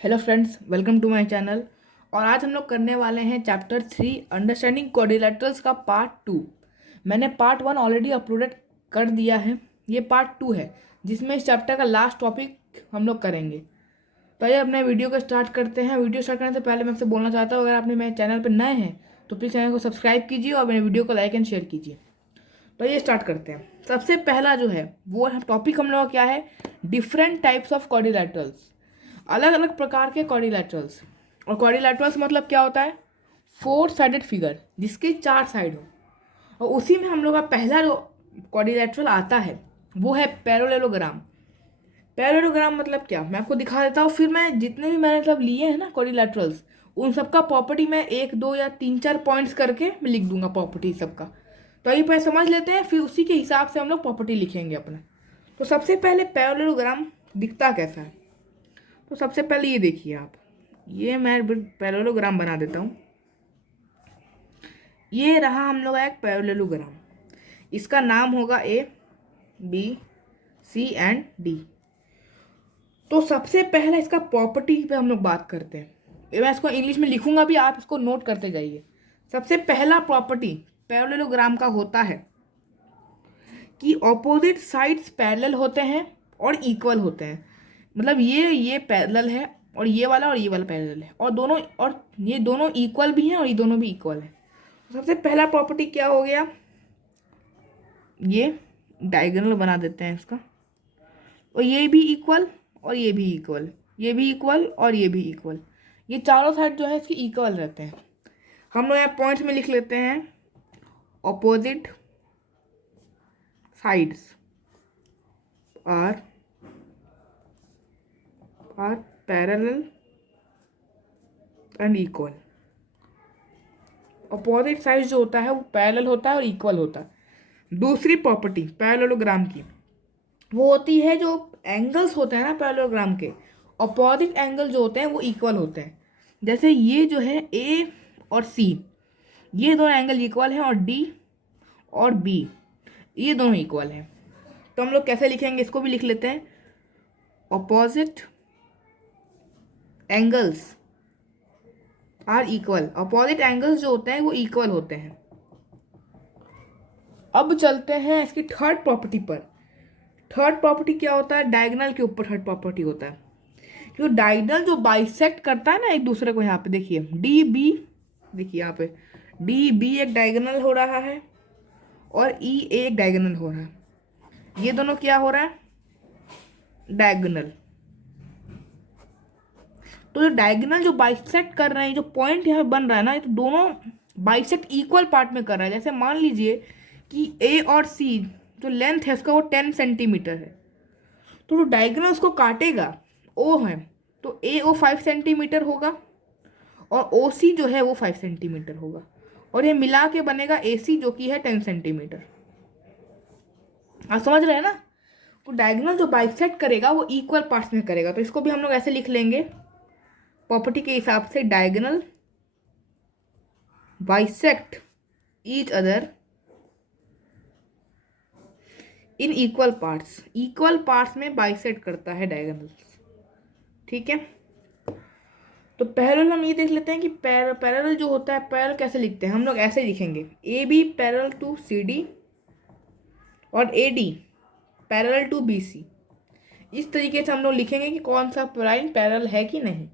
Hello friends, welcome to my channel. और आज हम लोग करने वाले हैं चैप्टर 3 अंडरस्टैंडिंग क्वाड्रिलेटरल्स का पार्ट 2। मैंने पार्ट 1 ऑलरेडी अपलोडेड कर दिया है। ये पार्ट 2 है जिसमें इस चैप्टर का लास्ट टॉपिक हम लोग करेंगे। तो आइए अपने वीडियो को स्टार्ट करते हैं। वीडियो स्टार्ट करने से पहले मैं आपसे बोलना चाहता हूँ, अगर आपने मेरे चैनल पर नए हैं तो प्लीज़ चैनल को सब्सक्राइब कीजिए और मेरे वीडियो को लाइक एंड शेयर कीजिए। तो ये स्टार्ट करते हैं। सबसे पहला जो है वो टॉपिक हम लोग का क्या है, डिफरेंट टाइप्स ऑफ क्वाड्रिलेटरल्स। अलग अलग प्रकार के क्वाड्रिलेटरल्स। और क्वाड्रिलेटरल्स मतलब क्या होता है, फोर साइडेड फिगर जिसके चार साइड हो। और उसी में हम लोग का पहला जो क्वाड्रिलेटरल आता है वो है पैरेललोग्राम। पैरेललोग्राम मतलब क्या, मैं आपको दिखा देता हूँ। फिर मैं जितने भी मैंने मतलब लिए हैं ना क्वाड्रिलेटरल्स, उन सबका प्रॉपर्टी मैं एक दो या तीन चार पॉइंट्स करके मैं लिख दूंगा प्रॉपर्टी सबका। तो आइए पहले समझ लेते हैं, फिर उसी के हिसाब से हम लोग प्रॉपर्टी लिखेंगे अपना। तो सबसे पहले पैरेललोग्राम दिखता कैसा है, तो सबसे पहले ये देखिए आप। ये मैं पैरेललोग्राम बना देता हूँ। ये रहा हम लोग का एक पैरेललोग्राम। इसका नाम होगा ए, बी, सी एंड डी। तो सबसे पहले इसका प्रॉपर्टी पे हम लोग बात करते हैं। मैं इसको इंग्लिश में लिखूंगा भी, आप इसको नोट करते जाइए। सबसे पहला प्रॉपर्टी पैरेललोग्राम का होता है कि ऑपोजिट साइड्स पैरेलल होते हैं और इक्वल होते हैं। मतलब ये पैरेलल है और ये वाला पैरेलल है, और दोनों, और ये दोनों इक्वल भी हैं और ये दोनों भी इक्वल है। तो सबसे पहला प्रॉपर्टी क्या हो गया, ये डायगोनल बना देते हैं इसका। और ये भी इक्वल और ये भी इक्वल, ये भी इक्वल और ये भी इक्वल। ये चारों साइड जो है इसके इक्वल रहते हैं। हम लोग यहाँ पॉइंट्स में लिख लेते हैं, opposite sides are parallel and equal. Opposite side जो होता है वो पैरेलल होता है और इक्वल होता है। दूसरी प्रॉपर्टी पैरेललोग्राम की वो होती है, जो एंगल्स होते हैं ना पैरेललोग्राम के, अपोजिट एंगल जो होते हैं वो इक्वल होते हैं। जैसे ये जो है ए और सी, ये दोनों एंगल इक्वल हैं, और डी और बी ये दोनों इक्वल हैं। तो हम लोग कैसे लिखेंगे, इसको भी लिख लेते हैं, opposite angles are equal. Opposite angles जो होते हैं वो इक्वल होते हैं। अब चलते हैं इसकी थर्ड प्रॉपर्टी पर। थर्ड प्रॉपर्टी क्या होता है, डायगोनल के ऊपर थर्ड प्रॉपर्टी होता है। क्योंकि डायगोनल जो बाइसेक्ट करता है ना एक दूसरे को, यहाँ पे देखिए डी बी, देखिए यहाँ पे डी बी एक डायगोनल हो रहा है और ई एक डायगोनल हो रहा है। ये दोनों क्या हो रहा है, डायगोनल। तो जो डायगोनल जो बाइसेक्ट कर रहे हैं, जो पॉइंट यहाँ पे बन रहा है ना, ये तो दोनों बाइसेक्ट इक्वल पार्ट में कर रहा है। जैसे मान लीजिए कि ए और सी जो लेंथ है उसका वो 10 सेंटीमीटर है, तो जो डायगोनल उसको काटेगा ओ है, तो ए ओ 5 सेंटीमीटर होगा और ओ सी जो है वो 5 सेंटीमीटर होगा, और ये मिला के बनेगा ए सी जो कि है 10 सेंटीमीटर। आप समझ रहे हैं ना। तो डायगोनल जो बाइसेक्ट करेगा वो इक्वल पार्ट्स में करेगा। तो इसको भी हम लोग ऐसे लिख लेंगे प्रॉपर्टी के हिसाब से, diagonal bisect each other in equal parts. Equal parts में बाइसेक्ट करता है डायगोनल। ठीक है, तो पैरेलल हम ये देख लेते हैं कि पैरेलल जो होता है, पैरेलल कैसे लिखते हैं हम लोग, ऐसे लिखेंगे A B parallel to C D और A D parallel to B C. इस तरीके से हम लोग लिखेंगे कि कौन सा लाइन पैरेलल है कि नहीं।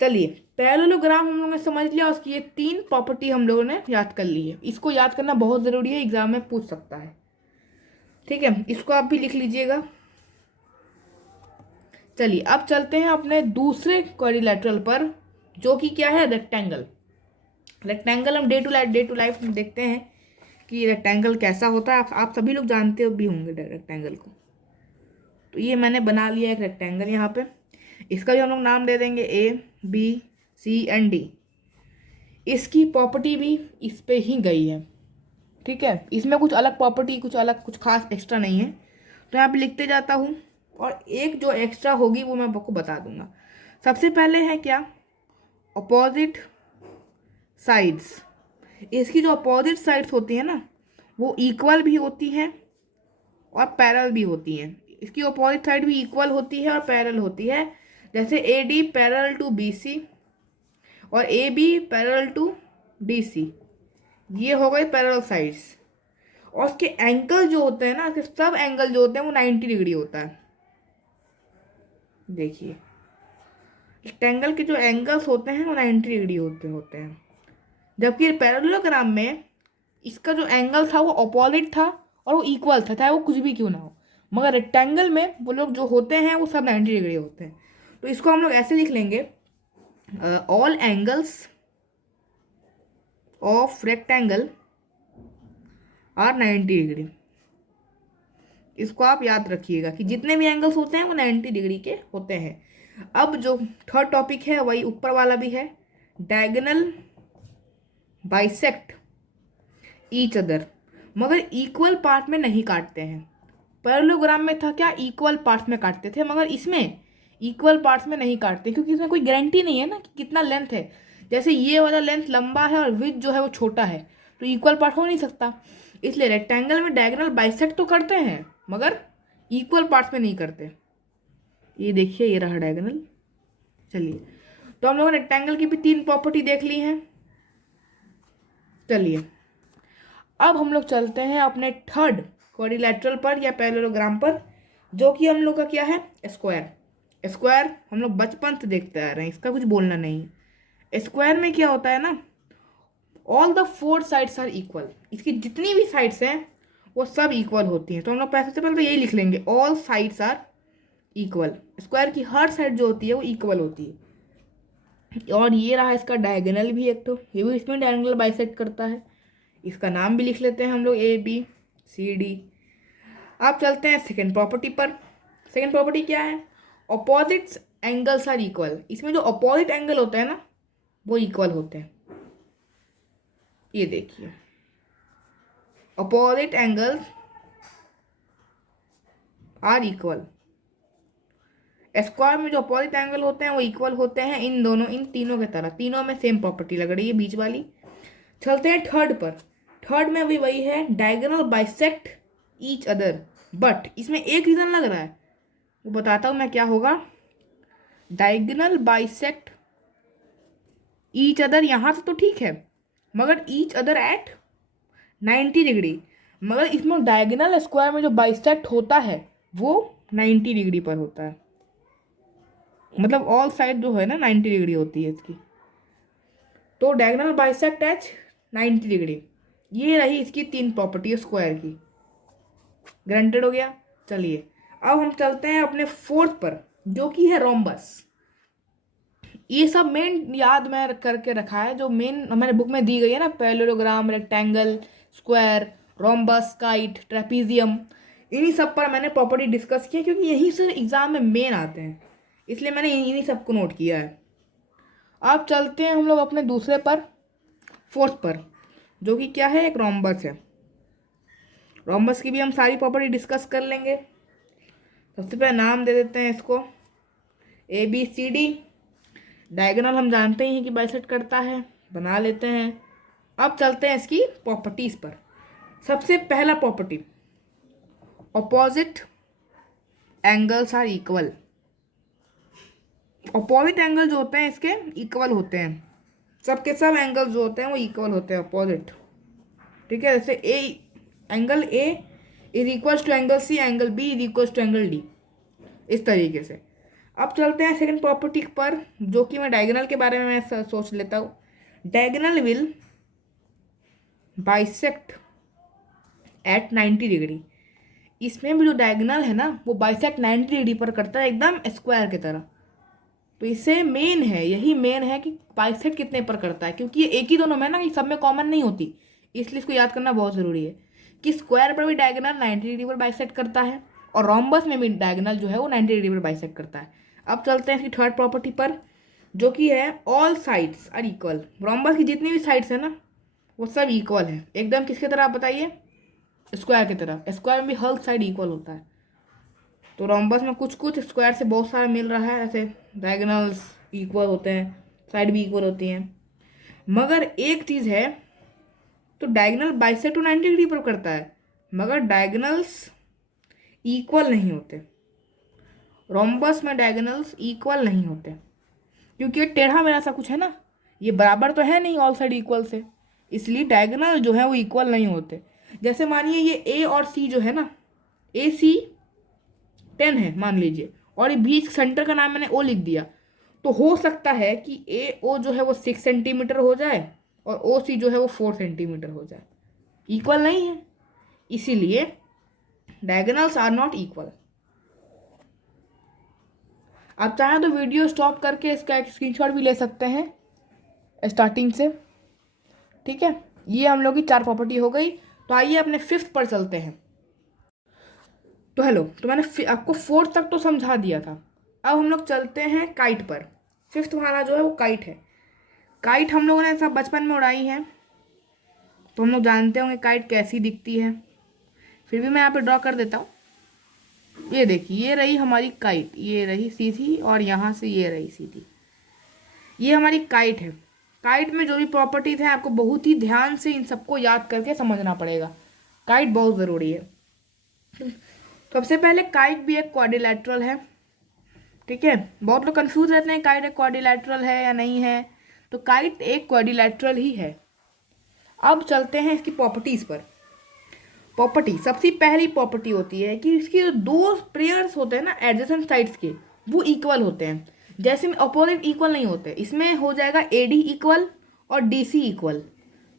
चलिए, पैरेललोग्राम हम लोगों ने समझ लिया, उसकी ये तीन प्रॉपर्टी हम लोगों ने याद कर ली है। इसको याद करना बहुत ज़रूरी है, एग्जाम में पूछ सकता है। ठीक है, इसको आप भी लिख लीजिएगा। चलिए अब चलते हैं अपने दूसरे क्वाड्रिलेटरल पर, जो कि क्या है, रेक्टेंगल। रेक्टेंगल हम डे टू लाइफ में देखते हैं कि रेक्टेंगल कैसा होता है। आप सभी लोग जानते हो भी होंगे रेक्टेंगल को। तो ये मैंने बना लिया एक रेक्टेंगल यहाँ पे। इसका भी हम लोग नाम दे देंगे A B C and D. इसकी प्रॉपर्टी भी इस पे ही गई है। ठीक है, इसमें कुछ अलग प्रॉपर्टी, कुछ अलग, कुछ खास एक्स्ट्रा नहीं है। तो यहाँ पे लिखते जाता हूँ, और एक जो एक्स्ट्रा होगी वो मैं आपको बता दूंगा। सबसे पहले है क्या, अपोजिट साइड्स। इसकी जो अपोजिट साइड्स होती है ना, वो इक्वल भी होती हैं और पैरेलल भी होती हैं। इसकी अपोजिट साइड भी इक्वल होती है और पैरेलल होती है। जैसे A D parallel to B C और A B parallel to D C, ये हो गए पैरेलल साइड्स। और उसके एंगल जो होते हैं ना, उसके सब एंगल जो होते हैं वो 90 डिग्री होता है। देखिए रेक्टेंगल के जो एंगल्स होते हैं वो 90 डिग्री होते हैं, जबकि पैरेललोग्राम में इसका जो एंगल था वो अपोजिट था और वो इक्वल था, चाहे वो कुछ भी क्यों ना हो। मगर रेक्टेंगल में वो लोग जो होते हैं वो सब 90 डिग्री होते हैं। तो इसको हम लोग ऐसे लिख लेंगे, all angles of rectangle are 90 degree. इसको आप याद रखिएगा कि जितने भी एंगल्स होते हैं वो 90 डिग्री के होते हैं। अब जो थर्ड टॉपिक है वही ऊपर वाला भी है, डायगोनल बाइसेक्ट ईच अदर, मगर इक्वल पार्ट में नहीं काटते हैं। पैरेललोग्राम में था क्या, इक्वल पार्ट्स में काटते थे, मगर इसमें इक्वल पार्ट्स में नहीं काटते, क्योंकि इसमें कोई गारंटी नहीं है ना कि कितना लेंथ है। जैसे ये वाला लेंथ लंबा है और विड्थ जो है वो छोटा है, तो इक्वल पार्ट हो नहीं सकता। इसलिए रेक्टेंगल में डायगोनल बाइसेक्ट तो करते हैं मगर इक्वल पार्ट्स में नहीं करते। ये देखिए ये रहा डायगोनल। चलिए, तो हम लोगों ने रेक्टेंगल की भी 3 प्रॉपर्टी देख ली हैं। चलिए अब हम लोग चलते हैं अपने थर्ड क्वाड्रिलैटरल पर या पैरेललोग्राम पर, जो कि हम लोग का क्या है, स्क्वायर। स्क्वायर हम लोग बचपन से देखते आ रहे हैं, इसका कुछ बोलना नहीं है। स्क्वायर में क्या होता है ना, all the 4 sides are equal. इसकी जितनी भी साइड्स हैं वो सब इक्वल होती हैं। तो हम लोग सबसे पहले तो यही लिख लेंगे, all sides are equal. Square की हर साइड जो होती है वो इक्वल होती है। और ये रहा इसका डायगोनल भी एक, तो ये भी इसमें डायगोनल बाइसेक्ट करता है। इसका नाम भी लिख लेते हैं हम लोग, ए बी सी डी। अब चलते हैं सेकेंड प्रॉपर्टी पर। सेकेंड प्रॉपर्टी क्या है, अपोजिट एंगल्स आर इक्वल। इसमें जो अपोजिट एंगल होते हैं ना वो इक्वल होते हैं। ये देखिए, opposite angles are equal. Square में जो अपोजिट एंगल होते हैं वो इक्वल होते हैं इन तीनों के तरह। तीनों में सेम प्रॉपर्टी लग रही है बीच वाली। चलते हैं थर्ड पर। थर्ड में भी वही है, diagonal bisect each other, but इसमें एक रीजन लग रहा है, वो बताता हूं मैं क्या होगा। डायगोनल बाइसेक्ट ईच अदर यहाँ से तो ठीक है, मगर ईच अदर एट 90 डिग्री। मगर इसमें डायगोनल स्क्वायर में जो बाइसेक्ट होता है वो 90 डिग्री पर होता है, मतलब ऑल साइड जो है ना 90 डिग्री होती है इसकी। तो डायगोनल बाइसेक्ट एट 90 डिग्री, ये रही इसकी 3 प्रॉपर्टी स्क्वायर की। ग्रांटेड हो गया। चलिए अब हम चलते हैं अपने फोर्थ पर, जो कि है रोम्बस। ये सब मेन याद में करके रखा है, जो मेन हमारे बुक में दी गई है ना, parallelogram, rectangle, square, rhombus, kite, trapezium, इन्हीं सब पर मैंने प्रॉपर्टी डिस्कस किया, क्योंकि यही से एग्जाम में मेन आते हैं, इसलिए मैंने इन्हीं सबको नोट किया है। अब चलते हैं हम लोग अपने दूसरे पर, फोर्थ पर, जो कि क्या है, एक रोम्बस है। रोम्बस की भी हम सारी प्रॉपर्टी डिस्कस कर लेंगे। सबसे पहले नाम दे देते हैं इसको, A B C D. Diagonal हम जानते ही हैं कि बाइसेक्ट करता है, बना लेते हैं। अब चलते हैं इसकी प्रॉपर्टीज पर। सबसे पहला property, opposite angles are equal. Opposite angle जो होते हैं इसके इक्वल होते हैं, सबके सब एंगल जो होते हैं वो इक्वल होते हैं, अपोजिट। ठीक है, जैसे angle A is equals to angle C, angle B is equals to angle D, इस तरीके से। अब चलते हैं सेकंड प्रॉपर्टी पर, जो कि मैं डायगोनल के बारे में मैं सोच लेता हूँ। Diagonal will bisect at 90 degree. इसमें भी जो डायगोनल है ना वो बाइसेक्ट 90 डिग्री पर करता है, एकदम स्क्वायर की तरह। तो इससे मेन है, यही मेन है कि बाइसेक्ट कितने पर करता है, क्योंकि ये एक ही दोनों में ना, कि सब में कॉमन नहीं होती, इसलिए इसको याद करना बहुत ज़रूरी है कि स्क्वायर पर भी डायगोनल 90 डिग्री पर बाइसेक्ट करता है और रोम्बस में भी डायगोनल जो है वो 90 डिग्री पर बाइसेक्ट करता है। अब चलते हैं इसकी थर्ड प्रॉपर्टी पर, जो कि है all sides are equal. Rhombus की जितनी भी साइड्स है ना वो सब इक्वल है, एकदम किसकी तरह आप बताइए, स्क्वायर की तरह। स्क्वायर में भी हर साइड इक्वल होता है, तो रोम्बस में कुछ कुछ स्क्वायर से बहुत सारा मिल रहा है, ऐसे डायगोनल्स इक्वल होते हैं, साइड भी इक्वल होती हैं। मगर एक चीज़ है, तो डायगोनल बाइसेक्ट 90 डिग्री पर करता है, मगर डायगोनल्स इक्वल नहीं होते। रोम्बस में डायगोनल्स इक्वल नहीं होते, क्योंकि ये टेढ़ा मेढ़ा सा कुछ है ना, ये बराबर तो है नहीं ऑल साइड इक्वल से, इसलिए डायगोनल जो है वो इक्वल नहीं होते। जैसे मानिए ये ए और सी जो है ना, ए सी 10 है मान लीजिए, और ये बीच सेंटर का नाम मैंने ओ लिख दिया, तो हो सकता है कि ए ओ जो है वो 6 सेंटीमीटर हो जाए और ओ सी जो है वो 4 सेंटीमीटर हो जाए, इक्वल नहीं है, इसीलिए डायगोनल्स आर नॉट इक्वल। आप चाहें तो वीडियो स्टॉप करके इसका एक स्क्रीनशॉट भी ले सकते हैं स्टार्टिंग से, ठीक है। ये हम लोग की 4 प्रॉपर्टी हो गई। तो आइए अपने 5th पर चलते हैं। तो हेलो, तो मैंने आपको 4th तक तो समझा दिया था, अब हम लोग चलते हैं काइट पर। 5th वाला जो है वो काइट है। काइट हम लोगों ने सब बचपन में उड़ाई है, तो हम लोग जानते होंगे काइट कैसी दिखती है। फिर भी मैं यहाँ पे ड्रॉ कर देता हूँ। ये देखिए, ये रही हमारी काइट, ये रही सीधी और यहाँ से ये रही सीधी, ये हमारी काइट है। काइट में जो भी प्रॉपर्टीज हैं आपको बहुत ही ध्यान से इन सबको याद करके समझना पड़ेगा, काइट बहुत ज़रूरी है। तो सबसे पहले काइट भी एक क्वाड्रिलैटरल है, ठीक है। बहुत लोग कंफ्यूज रहते हैं काइट एक क्वाड्रिलैटरल है या नहीं है, तो काइट एक क्वाड्रिलैटरल ही है। अब चलते हैं इसकी प्रॉपर्टीज़ पर। प्रॉपर्टी, सबसे पहली प्रॉपर्टी होती है कि इसके जो 2 पेयर्स होते हैं ना एडजेसेंट साइड्स के, वो इक्वल होते हैं। जैसे में अपोजिट इक्वल नहीं होते, इसमें हो जाएगा ए डी इक्वल और डी सी इक्वल,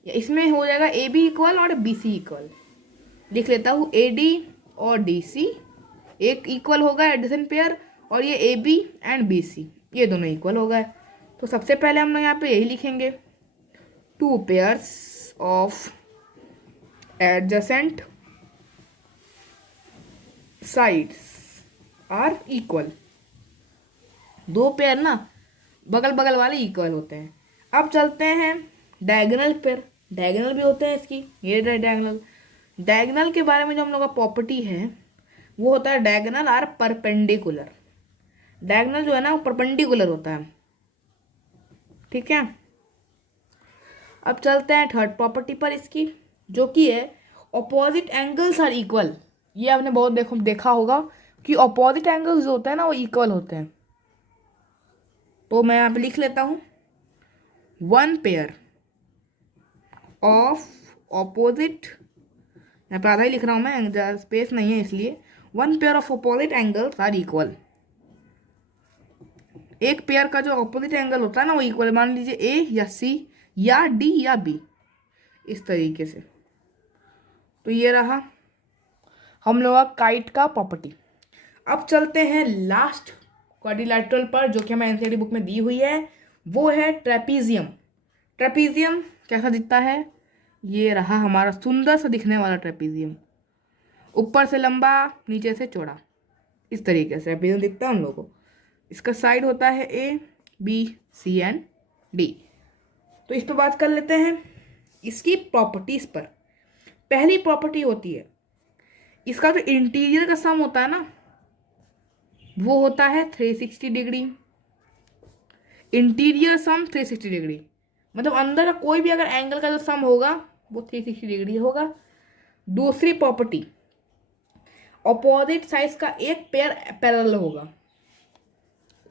या इसमें हो जाएगा ए बी इक्वल और बी सी इक्वल। लिख लेता हूँ, ए डी और डी सी एक इक्वल होगा एडजेसेंट पेयर, और ये A B and B C ये दोनों इक्वल हो गए। तो सबसे पहले हम लोग यहाँ पे यही लिखेंगे, 2 pairs of adjacent sides are equal. 2 pair ना बगल बगल वाले इक्वल होते हैं। अब चलते हैं डायगोनल पेयर, डायगोनल भी होते हैं इसकी, ये डायगोनल। डायगोनल के बारे में जो हम लोग का प्रॉपर्टी है वो होता है डायगोनल आर परपेंडिकुलर। डायगोनल जो है ना वो परपेंडिकुलर होता है, ठीक है। अब चलते हैं 3rd प्रॉपर्टी पर इसकी, जो कि है ऑपोजिट एंगल्स आर इक्वल। ये आपने बहुत देखा होगा कि ऑपोजिट एंगल्स जो होते हैं ना वो इक्वल होते हैं। तो मैं यहाँ पे लिख लेता हूँ, 1 पेयर ऑफ ऑपोजिट, यहाँ पे आधा ही लिख रहा हूँ मैं, स्पेस नहीं है इसलिए, 1 pair of opposite angles are equal. एक पेयर का जो ऑपोजिट एंगल होता है ना वो इक्वल, मान लीजिए ए या सी या डी या बी, इस तरीके से। तो ये रहा हम लोग का काइट का प्रॉपर्टी। अब चलते हैं लास्ट क्वाड्रिलैटरल पर, जो कि हमें एनसीईआरटी बुक में दी हुई है, वो है ट्रेपीजियम। ट्रेपीजियम कैसा दिखता है, ये रहा हमारा सुंदर सा दिखने वाला ट्रेपीजियम, ऊपर से लंबा नीचे से चौड़ा, इस तरीके से ट्रेपीजियम दिखता है हम लोग को। इसका साइड होता है A B C and D. तो इस पर बात कर लेते हैं इसकी प्रॉपर्टीज पर। पहली प्रॉपर्टी होती है इसका जो इंटीरियर का सम होता है ना वो होता है 360 डिग्री। इंटीरियर सम 360 डिग्री, मतलब अंदर का कोई भी अगर एंगल का जो सम होगा वो 360 डिग्री होगा। दूसरी प्रॉपर्टी, ऑपोजिट साइड्स का एक पेयर पैरेलल होगा,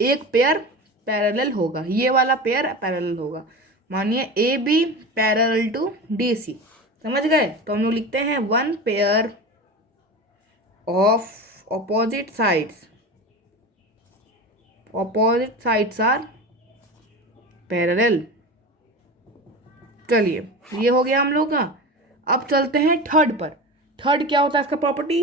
एक पेयर पैरेलल होगा, ये वाला पेयर पैरेलल होगा। मानिए A B parallel to D C, समझ गए। तो हम लोग लिखते हैं 1 pair of opposite sides, opposite sides are parallel. चलिए ये हो गया हम लोग का। अब चलते हैं 3rd पर। 3rd क्या होता है इसका property,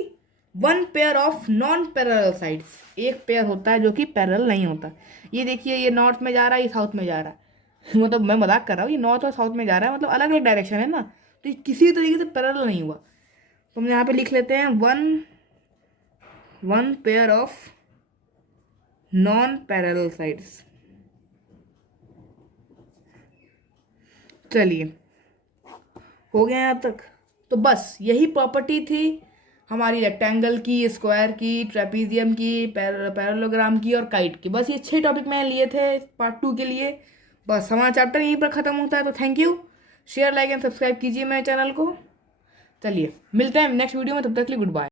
1 pair of non parallel sides. एक पेयर होता है जो कि पैरेलल नहीं होता। ये देखिए, ये नॉर्थ में जा रहा है, ये साउथ में जा रहा है मतलब मैं मजाक कर रहा हूँ, ये नॉर्थ और साउथ में जा रहा है, मतलब अलग अलग डायरेक्शन है ना, तो ये किसी तरीके से पैरेलल नहीं हुआ। तो हम यहाँ पे लिख लेते हैं 1 pair of non parallel sides. चलिए हो गया यहाँ तक। तो बस यही प्रॉपर्टी थी हमारी रेक्टेंगल की, स्क्वायर की, ट्रेपीजियम की, पैरेललोग्राम की और काइट की। बस ये 6 टॉपिक मैंने लिए थे पार्ट 2 के लिए। बस हमारा चैप्टर यहीं पर ख़त्म होता है। तो thank you, share like and subscribe कीजिए मेरे चैनल को। चलिए मिलते हैं नेक्स्ट वीडियो में, तब तक के लिए गुड बाय।